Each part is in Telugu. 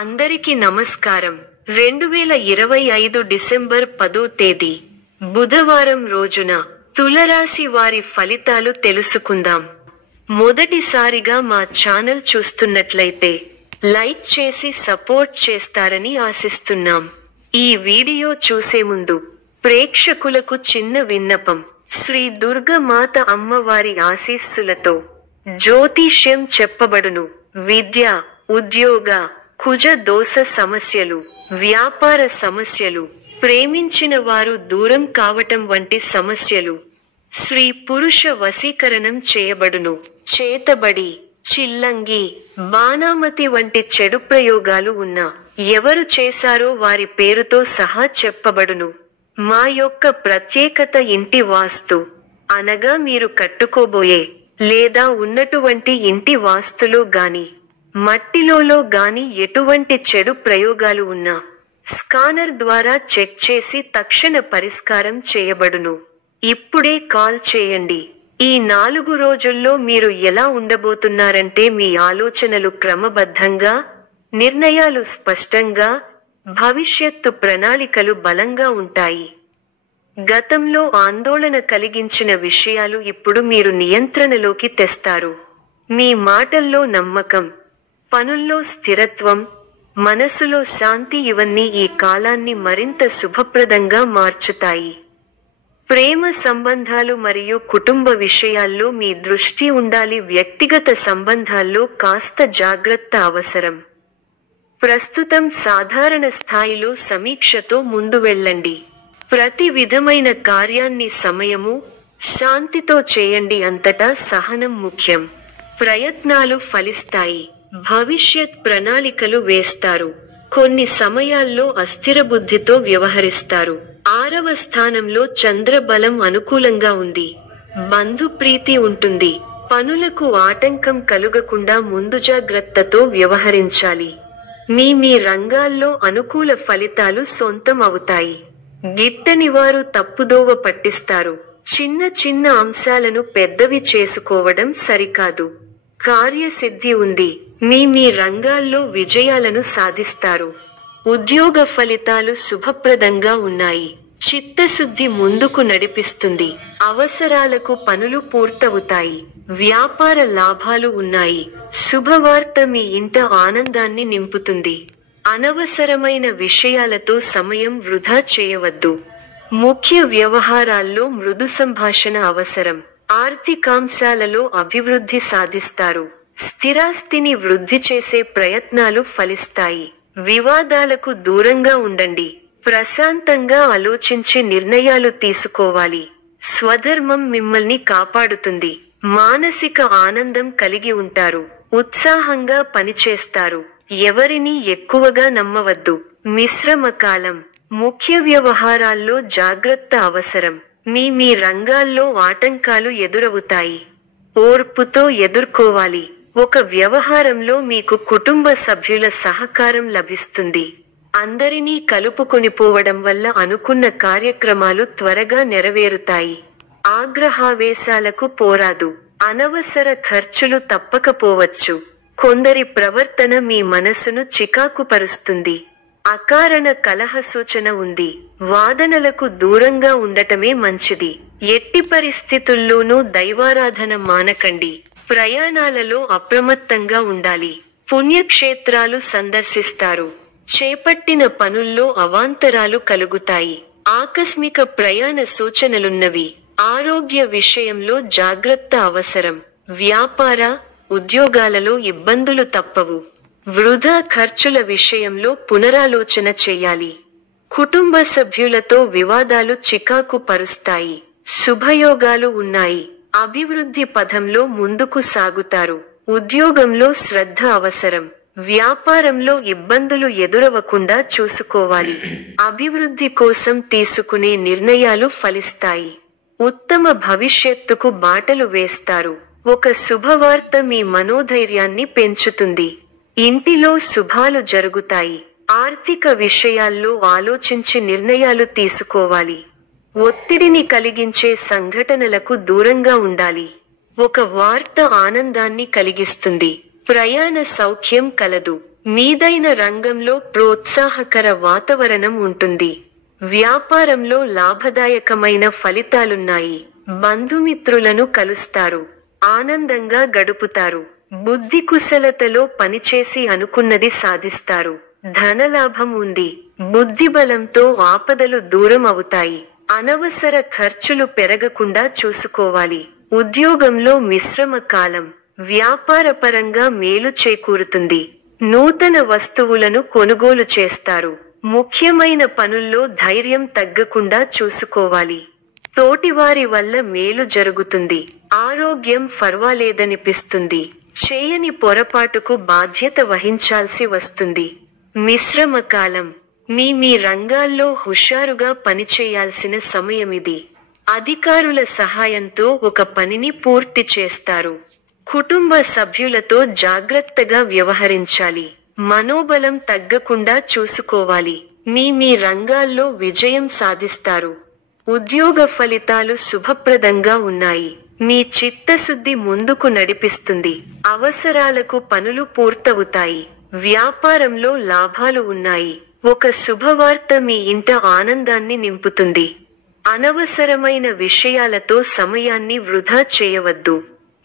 అందరికీ నమస్కారం. 2025 డిసెంబర్ 10వ తేదీ బుధవారం రోజున తులరాశి వారి ఫలితాలు తెలుసుకుందాం. మొదటిసారిగా మా ఛానల్ చూస్తున్నట్లయితే లైక్ చేసి సపోర్ట్ చేస్తారని ఆశిస్తున్నాం. ఈ వీడియో చూసే ముందు ప్రేక్షకులకు చిన్న విన్నపం. శ్రీ దుర్గమాత అమ్మవారి ఆశీస్సులతో జ్యోతిష్యం చెప్పబడును. విద్య, ఉద్యోగ, కుజ దోష సమస్యలు, వ్యాపార సమస్యలు, ప్రేమించిన వారు దూరం కావటం వంటి సమస్యలు, స్త్రీ పురుష వశీకరణం చేయబడును. చేతబడి, చిల్లంగి, బాణామతి వంటి చెడు ప్రయోగాలు ఉన్నా ఎవరు చేశారో వారి పేరుతో సహా చెప్పబడును. మా యొక్క ప్రత్యేకత ఇంటి వాస్తు అనగా మీరు కట్టుకోబోయే లేదా ఉన్నటువంటి ఇంటి వాస్తులో గాని మట్టిలో గాని ఎటువంటి చెడు ప్రయోగాలు ఉన్నా స్కానర్ ద్వారా చెక్ చేసి తక్షణ పరిష్కారం చేయబడును. ఇప్పుడే కాల్ చేయండి. ఈ 4 రోజుల్లో మీరు ఎలా ఉండబోతున్నారంటే మీ ఆలోచనలు క్రమబద్ధంగా, నిర్ణయాలు స్పష్టంగా, భవిష్యత్తు ప్రణాళికలు బలంగా ఉంటాయి. గతంలో ఆందోళన కలిగించిన విషయాలు ఇప్పుడు మీరు నియంత్రణలోకి తెస్తారు. మీ మాటల్లో నమ్మకం, పనుల్లో స్థిరత్వం, మనసులో శాంతి ఇవన్నీ ఈ కాలాన్ని మరింత శుభప్రదంగా మార్చుతాయి. ప్రేమ సంబంధాలు మరియు కుటుంబ విషయాల్లో మీ దృష్టి ఉండాలి. వ్యక్తిగత సంబంధాల్లో కాస్త జాగ్రత్త అవసరం. ప్రస్తుతం సాధారణ స్థాయిలో సమీక్షతో ముందు వెళ్ళండి. ప్రతి విధమైన కార్యాన్ని సమయము, శాంతితో చేయండి. అంతటా సహనం ముఖ్యం. ప్రయత్నాలు ఫలిస్తాయి. భవిష్యత్ ప్రణాళికలు వేస్తారు. కొన్ని సమయాల్లో అస్థిర బుద్ధితో వ్యవహరిస్తారు. 6వ స్థానంలో చంద్రబలం అనుకూలంగా ఉంది. బంధు ప్రీతి ఉంటుంది. పనులకు ఆటంకం కలుగకుండా ముందు జాగ్రత్తతో వ్యవహరించాలి. మీ రంగాల్లో అనుకూల ఫలితాలు సొంతం అవుతాయి. గిట్టని వారు తప్పుదోవ పట్టిస్తారు. చిన్న అంశాలను పెద్దవి చేసుకోవడం సరికాదు. కార్యసిద్ధి ఉంది. మీ రంగాల్లో విజయాలను సాధిస్తారు. ఉద్యోగ ఫలితాలు శుభప్రదంగా ఉన్నాయి. చిత్తశుద్ధి ముందుకు నడిపిస్తుంది. అవసరాలకు పనులు పూర్తవుతాయి. వ్యాపార లాభాలు ఉన్నాయి. శుభవార్త మీ ఇంట ఆనందాన్ని నింపుతుంది. అనవసరమైన విషయాలతో సమయం వృధా చేయవద్దు. ముఖ్య వ్యవహారాల్లో మృదు సంభాషణ అవసరం. ఆర్థికాంశాలలో అభివృద్ధి సాధిస్తారు. స్థిరాస్తిని వృద్ధి చేసే ప్రయత్నాలు ఫలిస్తాయి. వివాదాలకు దూరంగా ఉండండి. ప్రశాంతంగా ఆలోచించి నిర్ణయాలు తీసుకోవాలి. స్వధర్మం మిమ్మల్ని కాపాడుతుంది. మానసిక ఆనందం కలిగి ఉంటారు. ఉత్సాహంగా పనిచేస్తారు. ఎవరిని ఎక్కువగా నమ్మవద్దు. మిశ్రమ కాలం. ముఖ్య వ్యవహారాల్లో జాగ్రత్త అవసరం. మీ రంగాల్లో ఆటంకాలు ఎదురవుతాయి. ఓర్పుతో ఎదుర్కోవాలి. ఒక వ్యవహారంలో మీకు కుటుంబ సభ్యుల సహకారం లభిస్తుంది. అందరినీ కలుపుకొనిపోవడం వల్ల అనుకున్న కార్యక్రమాలు త్వరగా నెరవేరుతాయి. ఆగ్రహావేశాలకు పోరాదు. అనవసర ఖర్చులు తప్పకపోవచ్చు. కొందరి ప్రవర్తన మీ మనసును చికాకుపరుస్తుంది. అకారణ కలహ సూచన ఉంది. వాదనలకు దూరంగా ఉండటమే మంచిది. ఎట్టి పరిస్థితుల్లోనూ దైవారాధన మానకండి. ప్రయాణాలలో అప్రమత్తంగా ఉండాలి. పుణ్యక్షేత్రాలు సందర్శిస్తారు. చేపట్టిన పనుల్లో అవాంతరాలు కలుగుతాయి. ఆకస్మిక ప్రయాణ సూచనలున్నవి. ఆరోగ్య విషయంలో జాగ్రత్త అవసరం. వ్యాపార, ఉద్యోగాలలో ఇబ్బందులు తప్పవు. వృధా ఖర్చుల విషయంలో పునరాలోచన చేయాలి. కుటుంబ సభ్యులతో వివాదాలు చికాకు పరుస్తాయి. శుభయోగాలు ఉన్నాయి. అభివృద్ధి పథంలో ముందుకు సాగుతారు. ఉద్యోగంలో శ్రద్ధ అవసరం. వ్యాపారంలో ఇబ్బందులు ఎదురవకుండా చూసుకోవాలి. అభివృద్ధి కోసం తీసుకునే నిర్ణయాలు ఫలిస్తాయి. ఉత్తమ భవిష్యత్తుకు బాటలు వేస్తారు. ఒక శుభవార్త మీ మనోధైర్యాన్ని పెంచుతుంది. ఇంటిలో శుభాలు జరుగుతాయి. ఆర్థిక విషయాల్లో ఆలోచించి నిర్ణయాలు తీసుకోవాలి. ఒత్తిడిని కలిగించే సంఘటనలకు దూరంగా ఉండాలి. ఒక వార్త ఆనందాన్ని కలిగిస్తుంది. ప్రయాణ సౌఖ్యం కలదు. మీదైన రంగంలో ప్రోత్సాహకర వాతావరణం ఉంటుంది. వ్యాపారంలో లాభదాయకమైన ఫలితాలున్నాయి. బంధుమిత్రులను కలుస్తారు. ఆనందంగా గడుపుతారు. బుద్ధి కుశలతలో పనిచేసి అనుకున్నది సాధిస్తారు. ధనలాభం ఉంది. బుద్ధిబలంతో ఆపదలు దూరం అవుతాయి. అనవసర ఖర్చులు పెరగకుండా చూసుకోవాలి. ఉద్యోగంలో మిశ్రమ కాలం. వ్యాపారపరంగా మేలు చేకూరుతుంది. నూతన వస్తువులను కొనుగోలు చేస్తారు. ముఖ్యమైన పనుల్లో ధైర్యం తగ్గకుండా చూసుకోవాలి. తోటివారి వల్ల మేలు జరుగుతుంది. ఆరోగ్యం ఫర్వాలేదనిపిస్తుంది. చేయని పొరపాటుకు బాధ్యత వహించాల్సి వస్తుంది. మిశ్రమ కాలం. మీ రంగాల్లో హుషారుగా పనిచేయాల్సిన సమయమిది. అధికారుల సహాయంతో ఒక పనిని పూర్తి చేస్తారు. కుటుంబ సభ్యులతో జాగ్రత్తగా వ్యవహరించాలి. మనోబలం తగ్గకుండా చూసుకోవాలి. మీ రంగాల్లో విజయం సాధిస్తారు. ఉద్యోగ ఫలితాలు శుభప్రదంగా ఉన్నాయి. మీ చిత్తశుద్ధి ముందుకు నడిపిస్తుంది. అవసరాలకు పనులు పూర్తవుతాయి. వ్యాపారంలో లాభాలు ఉన్నాయి. ఒక శుభవార్త మీ ఇంట ఆనందాన్ని నింపుతుంది. అనవసరమైన విషయాలతో సమయాన్ని వృధా చేయవద్దు.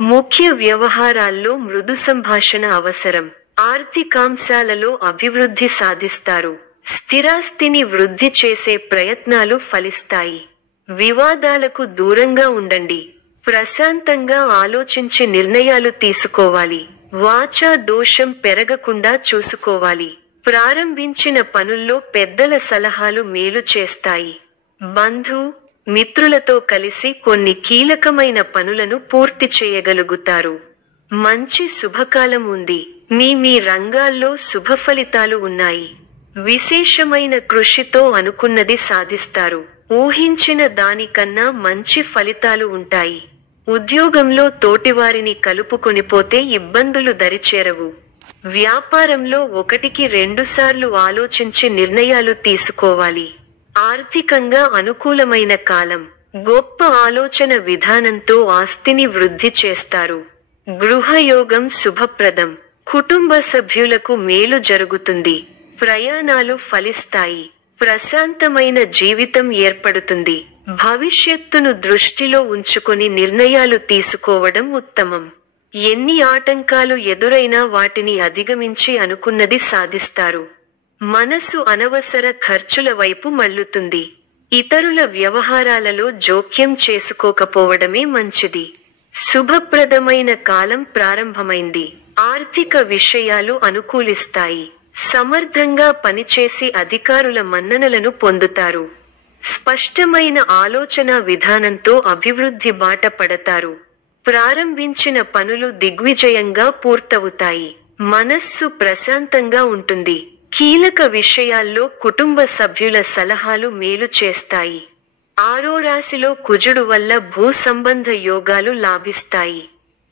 ముఖ్య వ్యవహారాల్లో మృదు సంభాషణ అవసరం. ఆర్థికాంశాలలో అభివృద్ధి సాధిస్తారు. స్థిరాస్తిని వృద్ధి చేసే ప్రయత్నాలు ఫలిస్తాయి. వివాదాలకు దూరంగా ఉండండి. ప్రశాంతంగా ఆలోచించి నిర్ణయాలు తీసుకోవాలి. వాచా దోషం పెరగకుండా చూసుకోవాలి. ప్రారంభించిన పనుల్లో పెద్దల సలహాలు మేలు చేస్తాయి. మిత్రులతో కలిసి కొన్ని కీలకమైన పనులను పూర్తి చేయగలుగుతారు. మంచి శుభకాలం ఉంది. మీ రంగాల్లో శుభ ఫలితాలు ఉన్నాయి. విశేషమైన కృషితో అనుకున్నది సాధిస్తారు. ఊహించిన దానికన్నా మంచి ఫలితాలు ఉంటాయి. ఉద్యోగంలో తోటివారిని కలుపుకొనిపోతే ఇబ్బందులు దరిచేరవు. వ్యాపారంలో 1-2 సార్లు ఆలోచించి నిర్ణయాలు తీసుకోవాలి. ఆర్థికంగా అనుకూలమైన కాలం. గొప్ప ఆలోచన విధానంతో ఆస్తిని వృద్ధి చేస్తారు. గృహయోగం శుభప్రదం. కుటుంబ సభ్యులకు మేలు జరుగుతుంది. ప్రయాణాలు ఫలిస్తాయి. ప్రశాంతమైన జీవితం ఏర్పడుతుంది. భవిష్యత్తును దృష్టిలో ఉంచుకొని నిర్ణయాలు తీసుకోవడం ఉత్తమం. ఎన్ని ఆటంకాలు ఎదురైనా వాటిని అధిగమించి అనుకున్నది సాధిస్తారు. మనసు అనవసర ఖర్చుల వైపు మళ్లుతుంది. ఇతరుల వ్యవహారాలలో జోక్యం చేసుకోకపోవడమే మంచిది. శుభప్రదమైన కాలం ప్రారంభమైంది. ఆర్థిక విషయాలు అనుకూలిస్తాయి. సమర్థంగా పనిచేసి అధికారుల మన్ననలను పొందుతారు. స్పష్టమైన ఆలోచన విధానంతో అభివృద్ధి బాట పడతారు. ప్రారంభించిన పనులు దిగ్విజయంగా పూర్తవుతాయి. మనస్సు ప్రశాంతంగా ఉంటుంది. కీలక విషయాల్లో కుటుంబ సభ్యుల సలహాలు మేలు చేస్తాయి. ఆరో రాశిలో కుజుడు వల్ల భూ సంబంధ యోగాలు లాభిస్తాయి.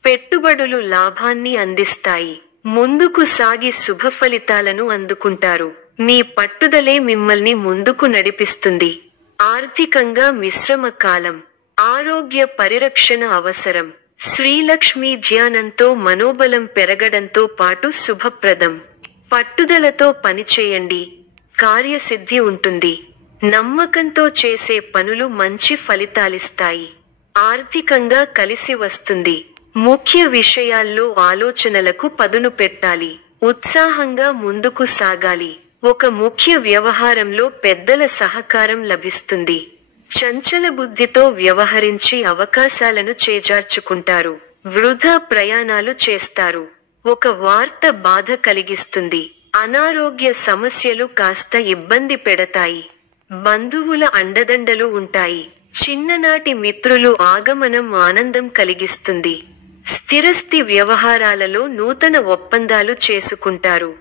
పెట్టుబడులు లాభాన్ని అందిస్తాయి. ముందుకు సాగి శుభ ఫలితాలను అందుకుంటారు. మీ పట్టుదలే మిమ్మల్ని ముందుకు నడిపిస్తుంది. ఆర్థికంగా మిశ్రమ కాలం. ఆరోగ్య పరిరక్షణ అవసరం. శ్రీలక్ష్మీ ధ్యానంతో మనోబలం పెరగడంతో పాటు శుభప్రదం. పట్టుదలతో పనిచేయండి. కార్యసిద్ధి ఉంటుంది. నమ్మకంతో చేసే పనులు మంచి ఫలితాలిస్తాయి. ఆర్థికంగా కలిసి వస్తుంది. ముఖ్య విషయాల్లో ఆలోచనలకు పదును పెట్టాలి. ఉత్సాహంగా ముందుకు సాగాలి. ఒక ముఖ్య వ్యవహారంలో పెద్దల సహకారం లభిస్తుంది. చంచల బుద్ధితో వ్యవహరించి అవకాశాలను చేజార్చుకుంటారు. వృధా ప్రయాణాలు చేస్తారు. ఒక వార్త బాధ కలిగిస్తుంది. అనారోగ్య సమస్యలు కాస్త ఇబ్బంది పెడతాయి. బంధువుల అండదండలు ఉంటాయి. చిన్ననాటి మిత్రులు ఆగమనం ఆనందం కలిగిస్తుంది. స్థిరస్థి వ్యవహారాలలో నూతన ఒప్పందాలు చేసుకుంటారు.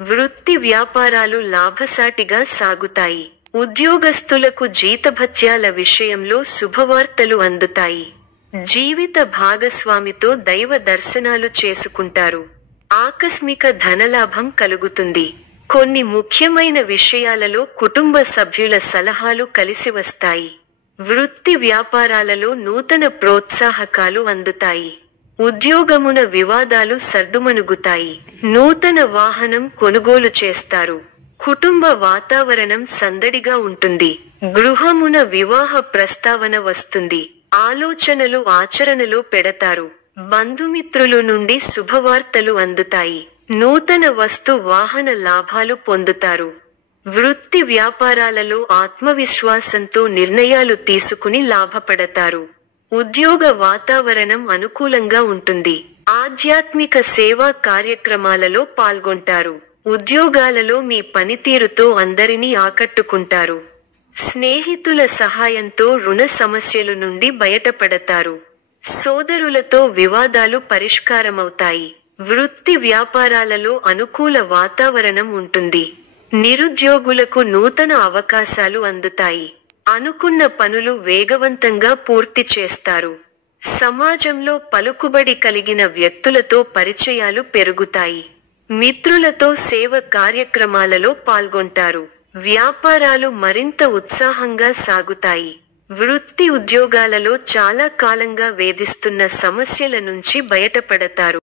వృత్తి వ్యాపారాలు లాభసాటిగా సాగుతాయి. ఉద్యోగస్తులకు జీతభత్యాల విషయంలో శుభవార్తలు అందుతాయి. జీవిత భాగస్వామితో దైవ దర్శనాలు చేసుకుంటారు. ఆకస్మిక ధనలాభం కలుగుతుంది. కొన్ని ముఖ్యమైన విషయాలలో కుటుంబ సభ్యుల సలహాలు కలిసి వస్తాయి. వృత్తి వ్యాపారాలలో నూతన ప్రోత్సాహకాలు అందుతాయి. ఉద్యోగమున వివాదాలు సర్దుమణుగుతాయి. నూతన వాహనం కొనుగోలు చేస్తారు. కుటుంబ వాతావరణం సందడిగా ఉంటుంది. గృహమున వివాహ ప్రస్తావన వస్తుంది. ఆలోచనలు ఆచరణలో పెడతారు. బంధుమిత్రులు నుండి శుభవార్తలు అందుతాయి. నూతన వస్తు వాహన లాభాలు పొందుతారు. వృత్తి వ్యాపారాలలో ఆత్మవిశ్వాసంతో నిర్ణయాలు తీసుకుని లాభపడతారు. ఉద్యోగ వాతావరణం అనుకూలంగా ఉంటుంది. ఆధ్యాత్మిక సేవా కార్యక్రమాలలో పాల్గొంటారు. ఉద్యోగాలలో మీ పనితీరుతో అందరినీ ఆకట్టుకుంటారు. స్నేహితుల సహాయంతో రుణ సమస్యల నుండి బయటపడతారు. సోదరులతో వివాదాలు పరిష్కారమవుతాయి. వృత్తి వ్యాపారాలలో అనుకూల వాతావరణం ఉంటుంది. నిరుద్యోగులకు నూతన అవకాశాలు అందుతాయి. అనుకున్న పనులు వేగవంతంగా పూర్తి చేస్తారు. సమాజంలో పలుకుబడి కలిగిన వ్యక్తులతో పరిచయాలు పెరుగుతాయి. మిత్రులతో సేవ కార్యక్రమాలలో పాల్గొంటారు. వ్యాపారాలు మరింత ఉత్సాహంగా సాగుతాయి. వృత్తి ఉద్యోగాలలో చాలా కాలంగా వేధిస్తున్న సమస్యల నుంచి బయటపడతారు.